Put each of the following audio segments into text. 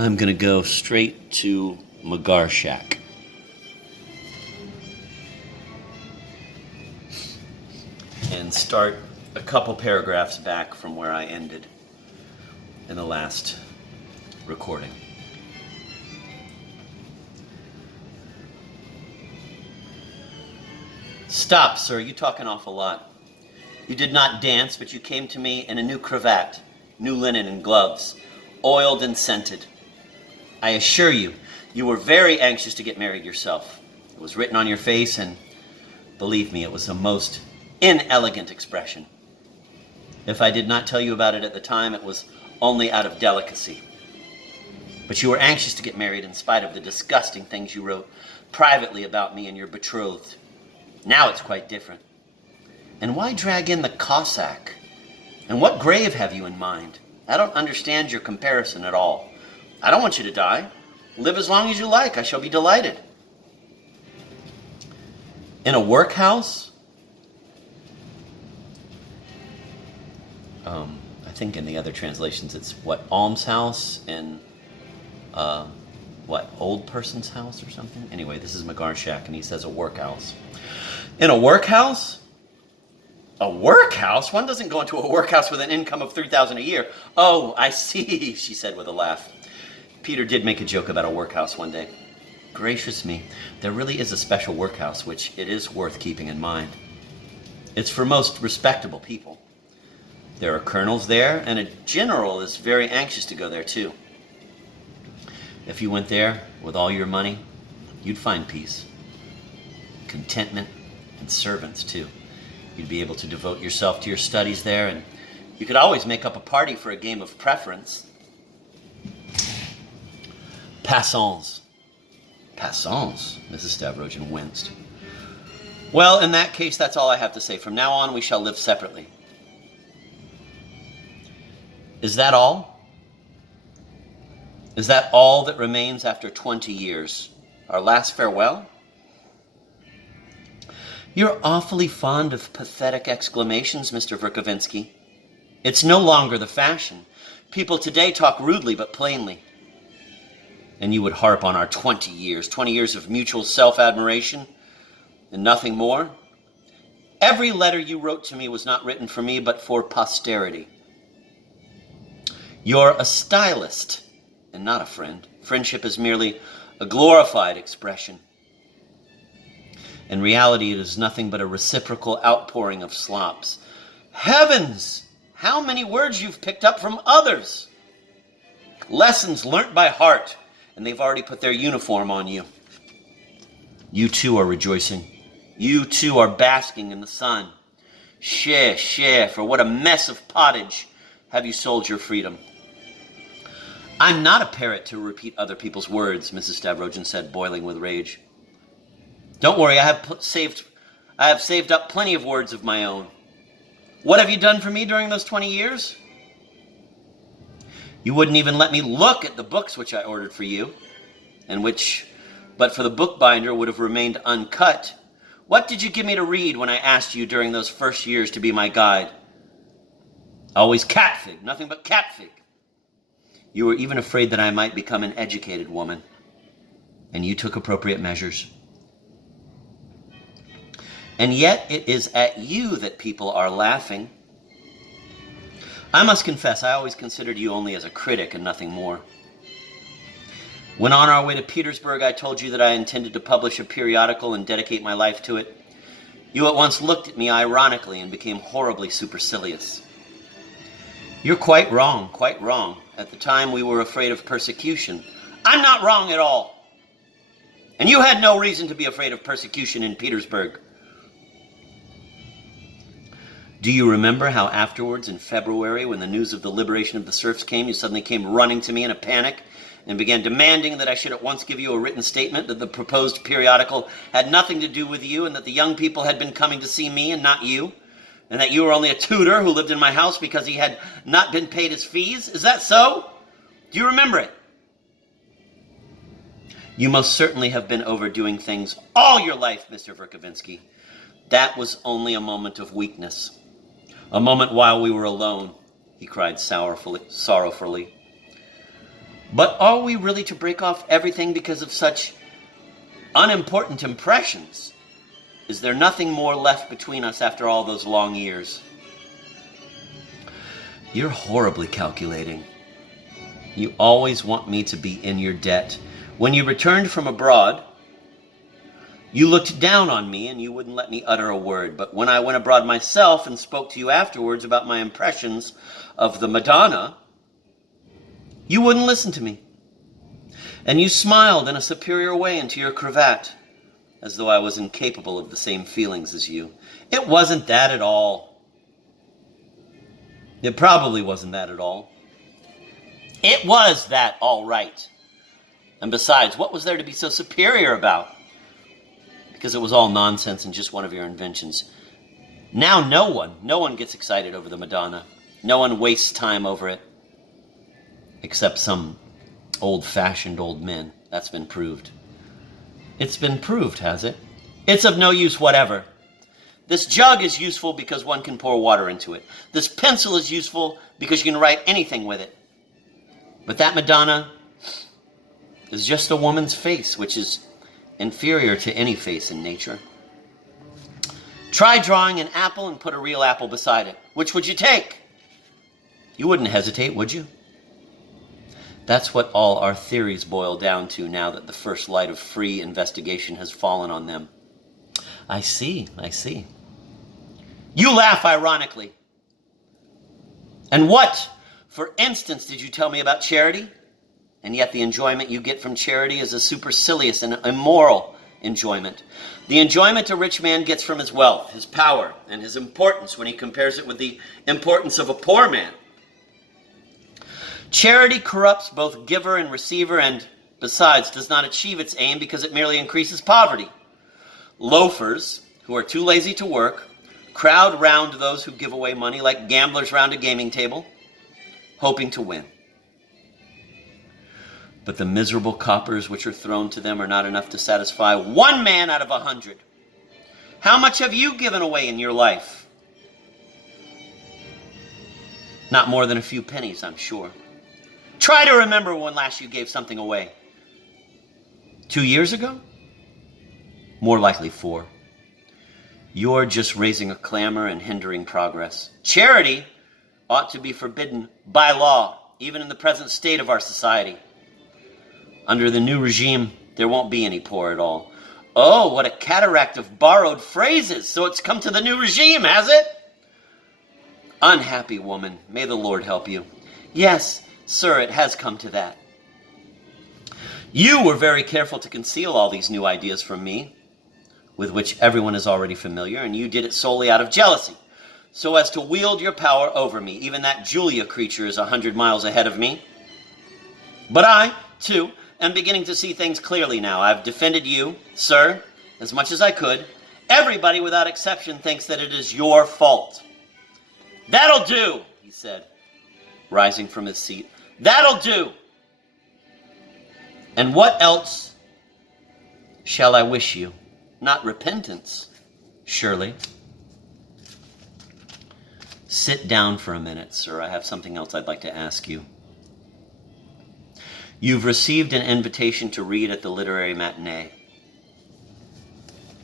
I'm going to go straight to Magar Shack and start a couple paragraphs back from where I ended in the last recording. Stop, sir. You talk an awful lot. You did not dance, but you came to me in a new cravat, new linen and gloves, oiled and scented. I assure you, you were very anxious to get married yourself. It was written on your face, and believe me, it was a most inelegant expression. If I did not tell you about it at the time, it was only out of delicacy. But you were anxious to get married in spite of the disgusting things you wrote privately about me and your betrothed. Now it's quite different. And why drag in the Cossack? And what grave have you in mind? I don't understand your comparison at all. I don't want you to die. Live as long as you like. I shall be delighted. In a workhouse? I think in the other translations it's almshouse and old person's house or something? Anyway, this is Magar Shack and he says a workhouse. In a workhouse? A workhouse? One doesn't go into a workhouse with an income of $3,000 a year. Oh, I see, she said with a laugh. Peter did make a joke about a workhouse one day. Gracious me, there really is a special workhouse, which it is worth keeping in mind. It's for most respectable people. There are colonels there, and a general is very anxious to go there too. If you went there with all your money, you'd find peace, contentment, and servants too. You'd be able to devote yourself to your studies there, and you could always make up a party for a game of preference. Passons. Passons? Mrs. Stavrogin winced. Well, in that case, that's all I have to say. From now on, we shall live separately. Is that all? Is that all that remains after 20 years? Our last farewell? You're awfully fond of pathetic exclamations, Mr. Verkovensky. It's no longer the fashion. People today talk rudely but plainly. And you would harp on our 20 years of mutual self-admiration, and nothing more? Every letter you wrote to me was not written for me, but for posterity. You're a stylist, and not a friend. Friendship is merely a glorified expression. In reality, it is nothing but a reciprocal outpouring of slops. Heavens! How many words you've picked up from others! Lessons learnt by heart, and they've already put their uniform on you. You too are rejoicing. You too are basking in the sun. Cher, for what a mess of pottage have you sold your freedom. I'm not a parrot to repeat other people's words, Mrs. Stavrogin said, boiling with rage. Don't worry, I have saved up plenty of words of my own. What have you done for me during those 20 years? You wouldn't even let me look at the books which I ordered for you, and which, but for the bookbinder, would have remained uncut. What did you give me to read when I asked you during those first years to be my guide? Always catfig, nothing but catfig. You were even afraid that I might become an educated woman, and you took appropriate measures. And yet it is at you that people are laughing. I must confess, I always considered you only as a critic and nothing more. When on our way to Petersburg, I told you that I intended to publish a periodical and dedicate my life to it. You at once looked at me ironically and became horribly supercilious. You're quite wrong, quite wrong. At the time, we were afraid of persecution. I'm not wrong at all. And you had no reason to be afraid of persecution in Petersburg. Do you remember how afterwards, in February, when the news of the liberation of the serfs came, you suddenly came running to me in a panic and began demanding that I should at once give you a written statement that the proposed periodical had nothing to do with you and that the young people had been coming to see me and not you, and that you were only a tutor who lived in my house because he had not been paid his fees? Is that so? Do you remember it? You most certainly have been overdoing things all your life, Mr. Verkovensky. That was only a moment of weakness. A moment while we were alone, he cried sorrowfully. But are we really to break off everything because of such unimportant impressions? Is there nothing more left between us after all those long years? You're horribly calculating. You always want me to be in your debt. When you returned from abroad, you looked down on me and you wouldn't let me utter a word. But when I went abroad myself and spoke to you afterwards about my impressions of the Madonna, you wouldn't listen to me. And you smiled in a superior way into your cravat, as though I was incapable of the same feelings as you. It wasn't that at all. It probably wasn't that at all. It was that, all right. And besides, what was there to be so superior about? Because it was all nonsense and just one of your inventions. Now no one gets excited over the Madonna. No one wastes time over it. Except some old-fashioned old men. That's been proved. It's been proved, has it? It's of no use whatever. This jug is useful because one can pour water into it. This pencil is useful because you can write anything with it. But that Madonna is just a woman's face, which is inferior to any face in nature. Try drawing an apple and put a real apple beside it. Which would you take? You wouldn't hesitate, would you? That's what all our theories boil down to now that the first light of free investigation has fallen on them. I see. You laugh ironically. And what, for instance, did you tell me about charity? And yet the enjoyment you get from charity is a supercilious and immoral enjoyment. The enjoyment a rich man gets from his wealth, his power, and his importance when he compares it with the importance of a poor man. Charity corrupts both giver and receiver and, besides, does not achieve its aim because it merely increases poverty. Loafers, who are too lazy to work, crowd round those who give away money like gamblers round a gaming table, hoping to win. But the miserable coppers which are thrown to them are not enough to satisfy one man out of 100. How much have you given away in your life? Not more than a few pennies, I'm sure. Try to remember when last you gave something away. 2 years ago? More likely 4. You're just raising a clamor and hindering progress. Charity ought to be forbidden by law, even in the present state of our society. Under the new regime, there won't be any poor at all. Oh, what a cataract of borrowed phrases! So it's come to the new regime, has it? Unhappy woman, may the Lord help you. Yes, sir, it has come to that. You were very careful to conceal all these new ideas from me, with which everyone is already familiar, and you did it solely out of jealousy, so as to wield your power over me. Even that Julia creature is 100 miles ahead of me. But I, too, am beginning to see things clearly now. I've defended you, sir, as much as I could. Everybody, without exception, thinks that it is your fault. That'll do, he said, rising from his seat. That'll do. And what else shall I wish you? Not repentance, surely. Sit down for a minute, sir. I have something else I'd like to ask you. You've received an invitation to read at the literary matinee.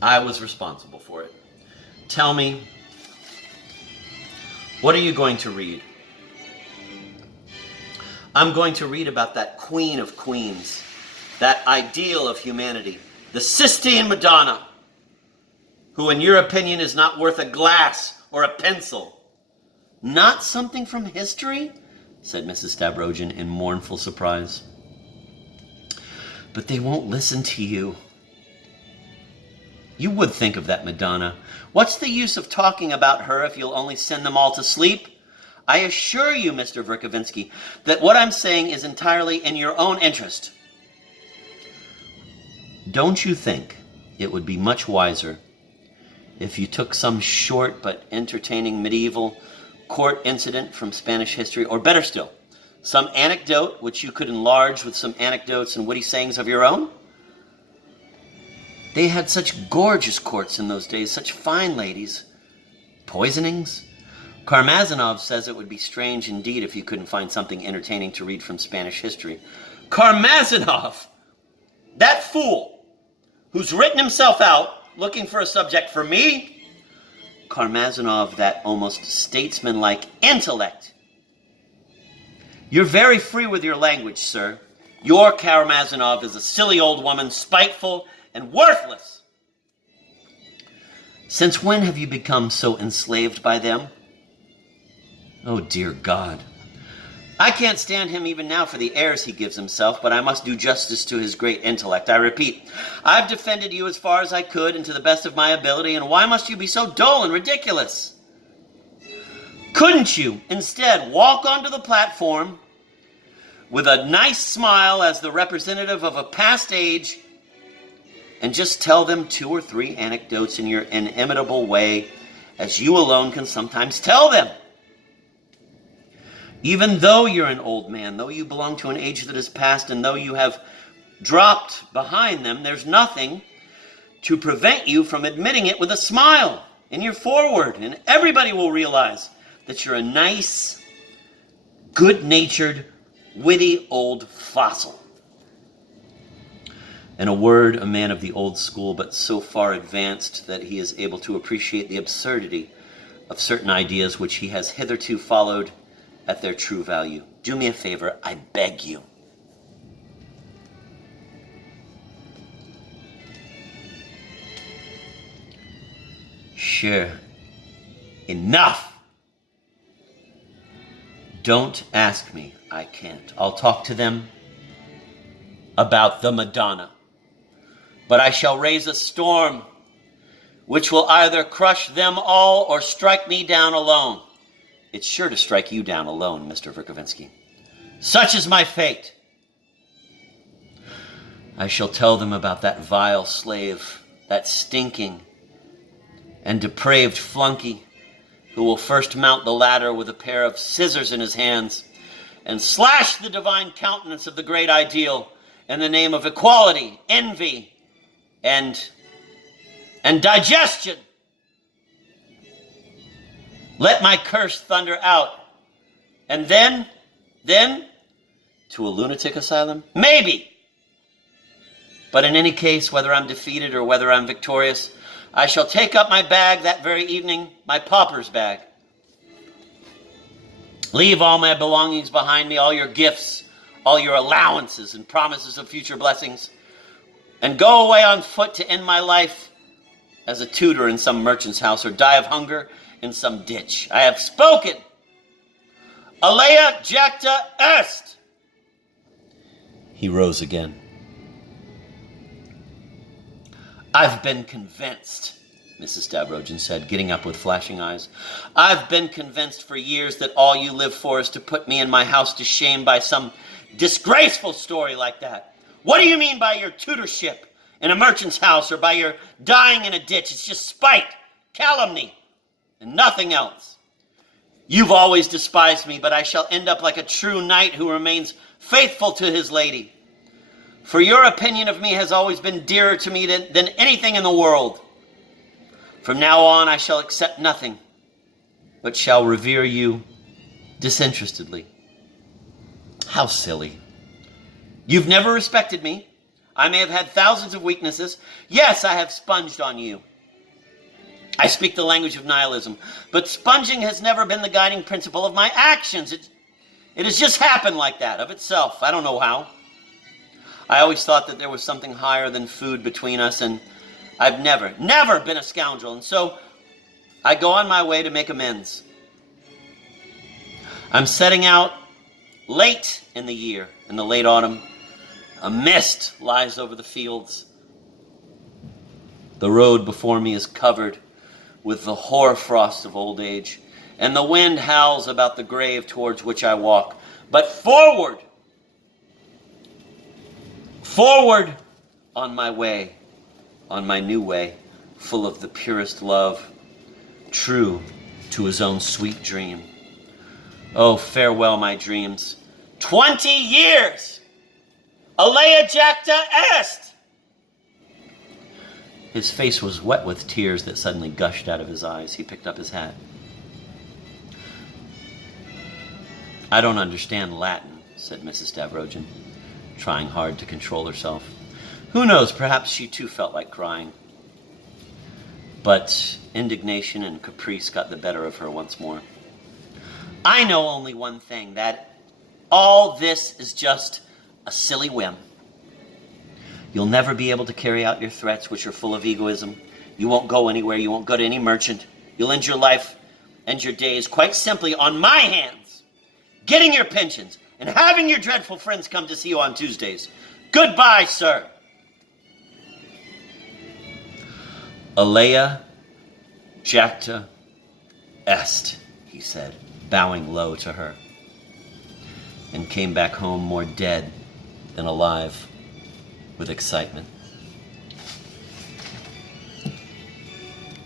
I was responsible for it. Tell me, what are you going to read? I'm going to read about that queen of queens, that ideal of humanity, the Sistine Madonna, who in your opinion is not worth a glass or a pencil. Not something from history? Said Mrs. Stavrogin in mournful surprise. But they won't listen to you. You would think of that Madonna. What's the use of talking about her if you'll only send them all to sleep? I assure you, Mr. Verkovensky, that what I'm saying is entirely in your own interest. Don't you think it would be much wiser if you took some short but entertaining medieval court incident from Spanish history, or better still, some anecdote which you could enlarge with some anecdotes and witty sayings of your own? They had such gorgeous courts in those days, such fine ladies. Poisonings, Karmazinov says it would be strange indeed if you couldn't find something entertaining to read from Spanish history. Karmazinov! That fool who's written himself out looking for a subject for me? Karmazinov, that almost statesman-like intellect. You're very free with your language, sir. Your Karmazinov is a silly old woman, spiteful and worthless. Since when have you become so enslaved by them? Oh, dear God. I can't stand him even now for the airs he gives himself, but I must do justice to his great intellect. I repeat, I've defended you as far as I could and to the best of my ability, and why must you be so dull and ridiculous? Couldn't you, instead, walk onto the platform with a nice smile as the representative of a past age and just tell them 2 or 3 anecdotes in your inimitable way, as you alone can sometimes tell them? Even though you're an old man, though you belong to an age that is past, and though you have dropped behind them, there's nothing to prevent you from admitting it with a smile in your foreword, and everybody will realize that you're a nice, good-natured, witty old fossil. In a word, a man of the old school, but so far advanced that he is able to appreciate the absurdity of certain ideas which he has hitherto followed at their true value. Do me a favor, I beg you. Sure. Enough! Don't ask me. I can't. I'll talk to them about the Madonna. But I shall raise a storm which will either crush them all or strike me down alone. It's sure to strike you down alone, Mr. Verkovensky. Such is my fate. I shall tell them about that vile slave, that stinking and depraved flunky who will first mount the ladder with a pair of scissors in his hands and slash the divine countenance of the great ideal in the name of equality, envy, and digestion. Let my curse thunder out. And then, to a lunatic asylum? Maybe. But in any case, whether I'm defeated or whether I'm victorious, I shall take up my bag that very evening, my pauper's bag. Leave all my belongings behind me, all your gifts, all your allowances and promises of future blessings, and go away on foot to end my life as a tutor in some merchant's house or die of hunger in some ditch. I have spoken. Alea jacta est. He rose again. I've been convinced, Mrs. Stavrogin said, getting up with flashing eyes. I've been convinced for years that all you live for is to put me and my house to shame by some disgraceful story like that. What do you mean by your tutorship in a merchant's house or by your dying in a ditch? It's just spite, calumny, and nothing else. You've always despised me, but I shall end up like a true knight who remains faithful to his lady. For your opinion of me has always been dearer to me than anything in the world. From now on, I shall accept nothing, but shall revere you disinterestedly. How silly. You've never respected me. I may have had thousands of weaknesses. Yes, I have sponged on you. I speak the language of nihilism, but sponging has never been the guiding principle of my actions. It has just happened like that, of itself. I don't know how. I always thought that there was something higher than food between us, and I've never been a scoundrel, and so I go on my way to make amends. I'm setting out late in the year, in the late autumn. A mist lies over the fields. The road before me is covered with the hoarfrost of old age, and the wind howls about the grave towards which I walk. But forward on my way, on my new way, full of the purest love, true to his own sweet dream. Oh, farewell, my dreams. 20 years! Alea jacta est! His face was wet with tears that suddenly gushed out of his eyes. He picked up his hat. I don't understand Latin, said Mrs. Stavrogin, trying hard to control herself. Who knows, perhaps she too felt like crying. But indignation and caprice got the better of her once more. I know only one thing, that all this is just a silly whim. You'll never be able to carry out your threats, which are full of egoism. You won't go anywhere. You won't go to any merchant. You'll end your life, end your days, quite simply on my hands, getting your pensions and having your dreadful friends come to see you on Tuesdays. Goodbye, sir. Alea jacta est, he said, bowing low to her, and came back home more dead than alive with excitement.